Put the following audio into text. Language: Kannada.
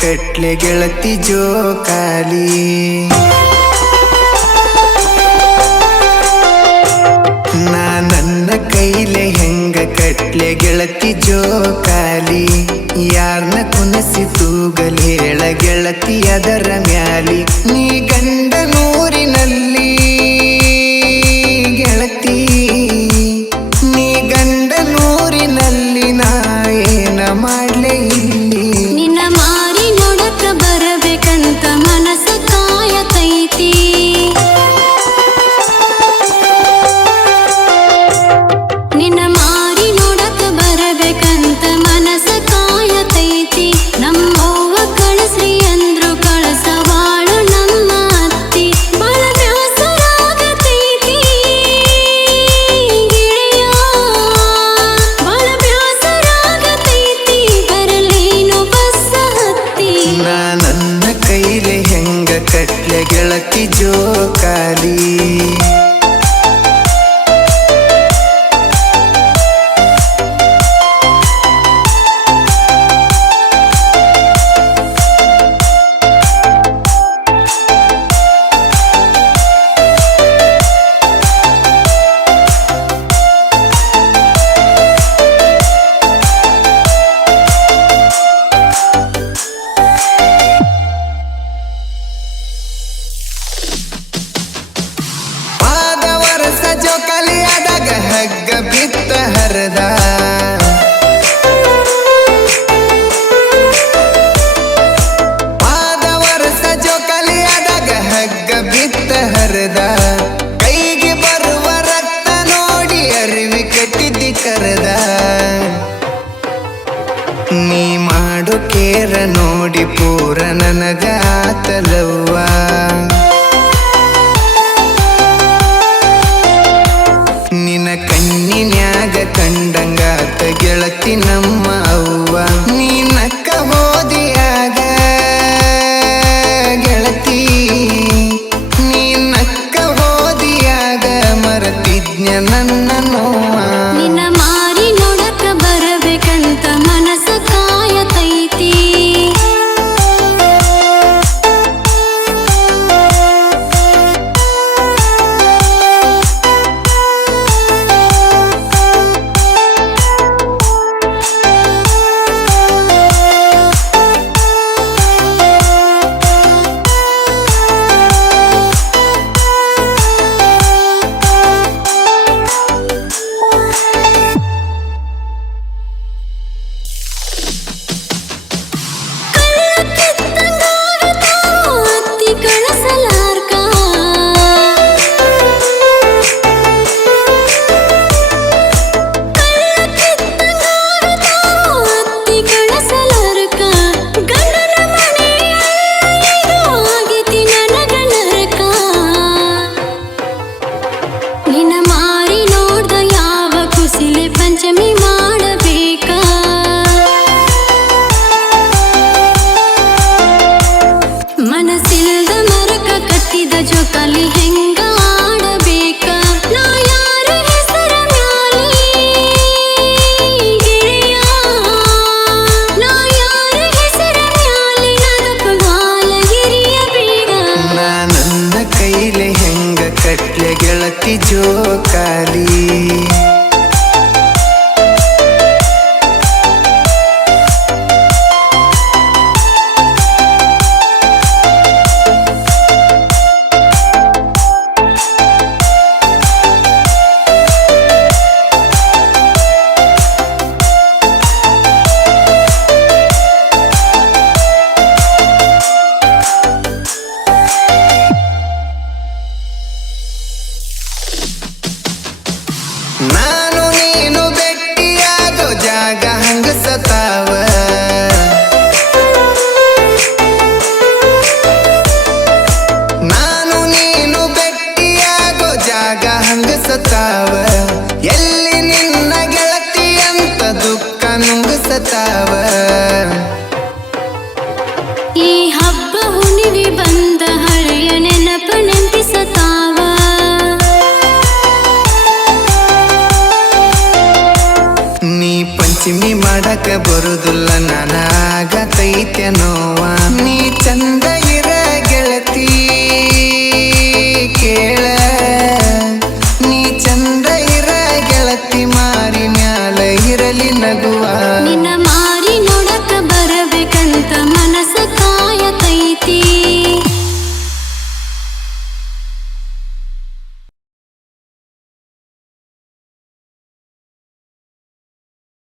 ಕಟ್ಲೆ ಗೆಳತಿ ಜೋಕಾಲಿ. ನಾ ನನ್ನ ಕೈಲೆ ಹೆಂಗ ಕಟ್ಲೆ ಗೆಳತಿ ಜೋಕಾಲಿ. ಯಾರ್ನ ಕುನಸಿ ತೂಗಲ್ ಹೇಳ ಗೆಳತಿ ಅದರ ಮ್ಯಾಲಿ. ನೀ ಗಂಡ ನೂರಿನಲ್ಲಿ ಗೆಳತಿ, ನೀ ಗಂಡ ನೂರಿನಲ್ಲಿ ನಾ ಏನ ಮಾಡ್ಲೆ ಇಲ್ಲಿ. ನಿನ್ನ ಮಾರಿ ನೋಡಕ ಬರಬೇಕಂತ ಮನಸ ಕಾಯತೈತಿ. ನಿನ್ನ ಮಾರಿ ನೋಡಕ ಬರಬೇಕಂತ ಮನಸ ಕಾಯತೈತಿ. ನಮ್ಮವ್ವ ಕಳಸ್ರಿ ಅಂದ್ರು ಕಳಸವಾಳು ನಮ್ಮ ಅತ್ತಿ. ಬಾಳ ಬ್ಯಾಸರಾಗತೈತಿ ಗೆಳೆಯ, ಬಾಳ ಬ್ಯಾಸರಾಗತೈತಿ ಬರಲೇನು ಬಸ್ಸ ಹತ್ತಿ. ನಾ ನನ್ನ ಕೈಲೆ ಹೆಂಗ ಕಟ್ಲೆ ಗೆಳತಿ ಜೋಕಾಲಿ. ಜೋಕಾಲಿ ಆದಾಗ ಹಗ್ಗ ಬಿತ್ತ ಹರದ. ಆದ ವರ್ಷ ಜೋಕಾಲಿ ಆದಾಗ ಹಗ್ಗ ಬಿತ್ತ ಹರದ. ಕೈಗೆ ಬರುವ ರಕ್ತ ನೋಡಿ ಅರಿವಿ ಕಟ್ಟಿದ್ದಿ ಕರದ. ನೀ ಮಾಡು ಕೇರ ನೋಡಿ ಪೂರ ನನಗ ಆತಲವ್ವ. ನಿನ್ನ ಕಣ್ಣಿನ್ಯಾಗ ಕಂಡಂಗಾತ ಗೆಳತಿ ನಮ್ಮ ಅವ್ವ. ನೀ ನಕ್ಕ ಹೋದಿಯಾಗ ಗೆಳತಿ, ನೀ ನಕ್ಕ ಹೋದಿಯಾಗ ಮರತಿಜ್ಞ ನನ್ನ ನೋವ. ನಿನ್ನ ಮಾರಿ ನೋಡಕ ಬರಬೇಕಂತ ಮನಸ ಕಾಯತೈತಿ. ಜೋಕಾಲಿ ಹೆಂಗ ಆಡಬೇಕ ನಾ ಯಾರ ಹೆಸರ ಮ್ಯಾಲಿ ಗೆಳೆಯ, ನಾ ಯಾರ ಹೆಸರ ಮ್ಯಾಲಿ ನಡಪಗಾಲ ಹಿರಿಯ ಬೇಗ. ನಾ ನನ್ನ ಕೈಲೆ ಹೆಂಗ ಕಟ್ಲೆ ಗೆಳತಿ ಜೋಕಾಲಿ. ನಾನು ನೀನು ಭೆಟ್ಟಿಯಾಗೋ ಜಾಗ ಹಂಗಸತಾವ. ನಾನು ನೀನು ಭೆಟ್ಟಿಯಾಗೋ ಜಾಗ ಹಂಗಸತಾವ. ಎಲ್ಲಿ ನಿನ್ನ ಗೆಳತಿ ಅಂತ ದುಃಖ ನುಂಗಸತಾವ. ಈ ಹಬ್ಬ ಹುಣ್ಣಿಮೆ ಬಂದ ಹಳೆಯ ನೆನಪ ನೆನಪಿಸತಾವ. ನೀ ಪಂಚಮಿ ಮಾಡಕ ಬರುದಿಲ್ಲ ನನಗಾಗತೈತೆ ನೋವ. ಚಂದ